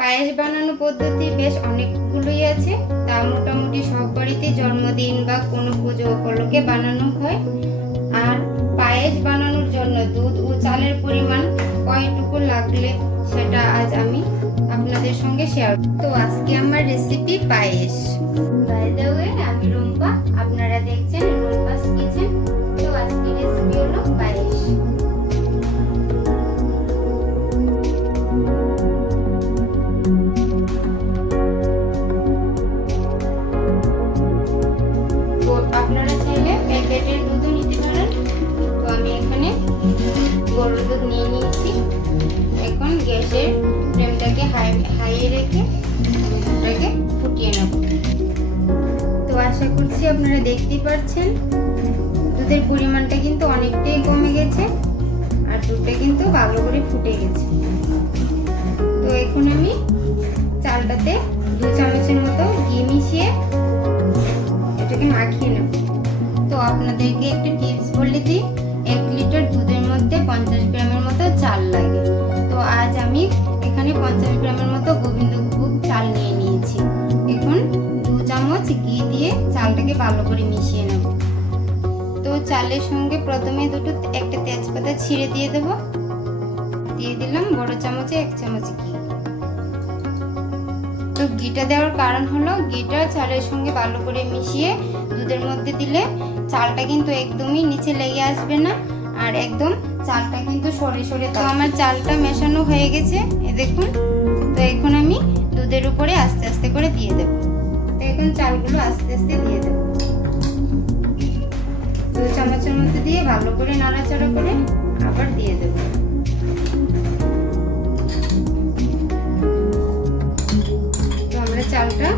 পায়েস বানানো পদ্ধতি বেশ অনেকগুলোই আছে, তা মোটামুটি সব বাড়িতে জন্মদিন বা কোনো পুজো উপলক্ষে বানানো হয়। আর পায়েস বানানোর জন্য দুধ ও চালের পরিমাণ কয়টুকু লাগলে সেটা আজ আমি আপনাদের সঙ্গে শেয়ার। তো আজকে আমার রেসিপি পায়েস। বাই দ্য ওয়ে, আমি রুম্পা, আপনারা দেখছেন রুম্পাস কিচেন। তো আজকে রেসিপি হলো পায়েস। আপনারা চাইলে প্যাকেটের দুধও নিতে পারেন। তো আমি এখানে গরুর দুধ নিয়ে নিয়েছি। এখন গ্যাসের ফ্লেমটাকে হাইয়ে রেখে দুধটাকে ফুটিয়ে নেব। তো আশা করছি আপনারা দেখতেই পাচ্ছেন দুধের পরিমাণটা কিন্তু অনেকটাই কমে গেছে আর দুধটা কিন্তু ভালো করে ফুটে গেছে। তো এখন আমি চালটাতে 2 চামচের মতো ঘি মিশিয়ে এটাকে মাখিয়ে নেব। তো আপনাদেরকে একটা টিপস বলে দিই, 1 লিটার দুধের মধ্যে 50 গ্রামের মতো চাল লাগে। তো আজ আমি এখানে 50 গ্রামের মতো গোবিন্দভোগ চাল নিয়ে নিয়েছি। এখন 2 চামচ ঘি দিয়ে চালটাকে ভালো করে মিশিয়ে নেব। তো চালের সঙ্গে প্রথমে একটা তেজপাতা ছিঁড়ে দিয়ে দেব। দিয়ে দিলাম বড় চামচে 1 চামচ ঘি। তো ঘিটা দেওয়ার কারণ হলো ঘিটা চালের সঙ্গে ভালো করে মিশিয়ে দুধের মধ্যে দিলে চালটা কিন্তু একদমই নিচে লেগে আসবে না আর একদম চালটা কিন্তু সরে সরে। তো আমার চালটা মেশানো হয়ে গেছে, এই দেখুন। তো এখন আমি দুধের উপরে আস্তে আস্তে করে দিয়ে দেব। তো এখন চালগুলো আস্তে আস্তে দিয়ে দেব। 2 চামচের মধ্যে দিয়ে ভালো করে নাড়াচাড়া করে আবার দিয়ে দেব। চালটা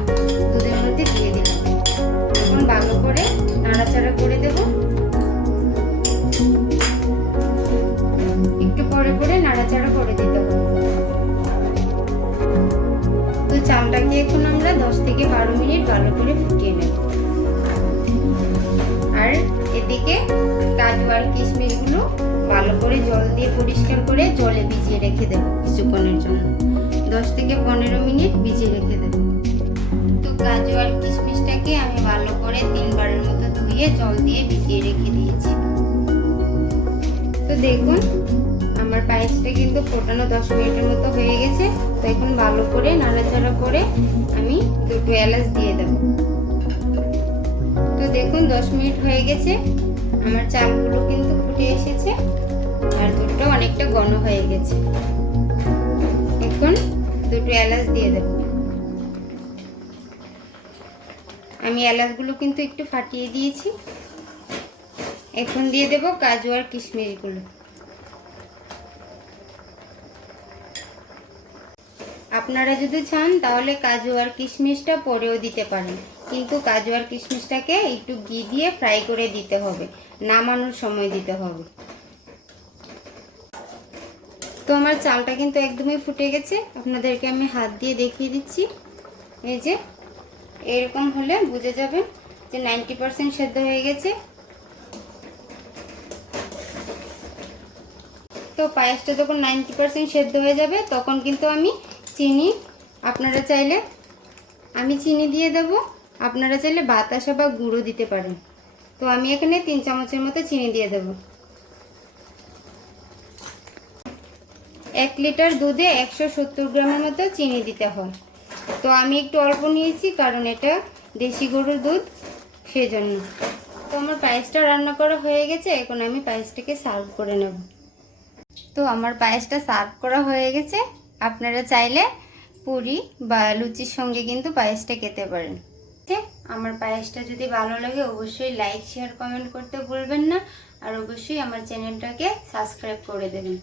দুধের মধ্যে দিয়ে দিলাম। এখন ভালো করে নাড়াচাড়া করে দেব। একটু পরে পরে নাড়াচাড়া করে দিতে হবে। তো চালটাকে এখন আমরা 10 থেকে 12 মিনিট ভালো করে ফুটিয়ে নেব। আর এদিকে কাজু আর কিশমিশগুলো ভালো করে জল দিয়ে পরিষ্কার করে জলে ভিজিয়ে রেখে দেব কিছুক্ষণের জন্য। 10 থেকে 15 মিনিট ভিজিয়ে রেখে দেব। কাজু আর কিশমিশটাকে আমি ভালো করে 3 বারের মতো ধুয়ে জল দিয়ে ভিজিয়ে রেখে দিয়েছি। তো দেখুন আমার পায়েসটা কিন্তু ফোটানো 10 মিনিটের মতো হয়ে গেছে। তো এখন ভালো করে নাড়াচাড়া করে আমি 2 এলাচ দিয়ে দেব। তো দেখুন 10 মিনিট হয়ে গেছে, আমার চালগুলো কিন্তু ফুটে এসেছে আর দুধটা অনেকটা ঘন হয়ে গেছে। এখন 2 এলাচ দিয়ে দেব। আমি এলাচগুলো কিন্তু একটু ফাটিয়ে দিয়েছি। এখন দিয়ে দেব কাজু আর কিশমিশগুলো। আপনারা যদি চান তাহলে কাজু আর কিশমিশটা পরেও দিতে পারেন, কিন্তু কাজু আর কিশমিশটাকে একটু ঘি দিয়ে ফ্রাই করে দিতে হবে, নামানোর সময় দিতে হবে। তো আমার চালটা কিন্তু একদমই ফুটে গেছে। আপনাদেরকে আমি হাত দিয়ে দেখিয়ে দিচ্ছি। এই যে এরকম হলে বুঝে যাবেন যে 90% সেদ্ধ হয়ে গেছে। তো পায়েসটা যখন 90% সেদ্ধ হয়ে যাবে তখন কিন্তু আমি চিনি, আপনারা চাইলে আমি চিনি দিয়ে দেব, আপনারা চাইলে বাতাসা বা গুঁড়ো দিতে পারেন। তো আমি এখানে 3 চামচের মতো চিনি দিয়ে দেব। 1 লিটার দুধে 170 গ্রামের মতো চিনি দিতে হয়। তো আমি একটু অল্প নিয়েছি কারণ এটা দেশি গরুর দুধ, সেজন্য। তো আমার পায়েসটা রান্না করা হয়ে গেছে। এখন আমি পায়েসটাকে সার্ভ করে নেব। তো আমার পায়েসটা সার্ভ করা হয়ে গেছে। আপনারা চাইলে পুরি বা লুচির সঙ্গে কিন্তু পায়েসটা খেতে পারেন। আমার পায়েসটা যদি ভালো লাগে অবশ্যই লাইক, শেয়ার, কমেন্ট করতে ভুলবেন না। আর অবশ্যই আমার চ্যানেলটাকে সাবস্ক্রাইব করে দেবেন।